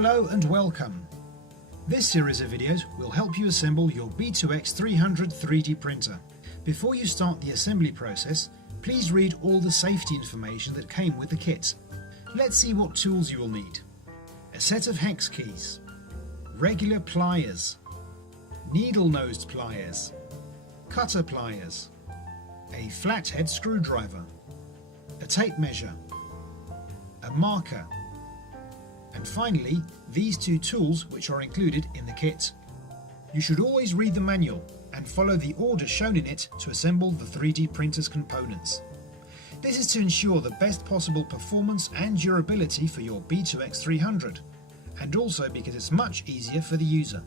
Hello and welcome. This series of videos will help you assemble your B2X300 3D printer. Before you start the assembly process, please read all the safety information that came with the kit. Let's see what tools you will need. A set of hex keys, regular pliers, needle-nosed pliers, cutter pliers, a flathead screwdriver, a tape measure, a marker, and finally these two tools which are included in the kit. You should always read the manual and follow the order shown in it to assemble the 3D printer's components. This is to ensure the best possible performance and durability for your B2X300, and also because it's much easier for the user.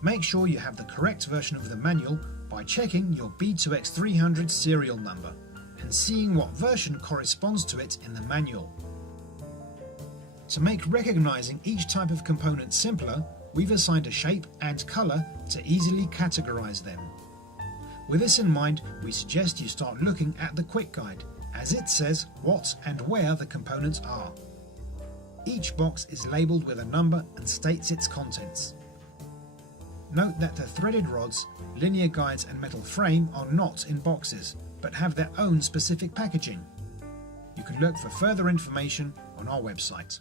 Make sure you have the correct version of the manual by checking your B2X300 serial number and seeing what version corresponds to it in the manual. To make recognizing each type of component simpler, we've assigned a shape and color to easily categorize them. With this in mind, we suggest you start looking at the quick guide, as it says what and where the components are. Each box is labeled with a number and states its contents. Note that the threaded rods, linear guides and metal frame are not in boxes, but have their own specific packaging. You can look for further information on our website.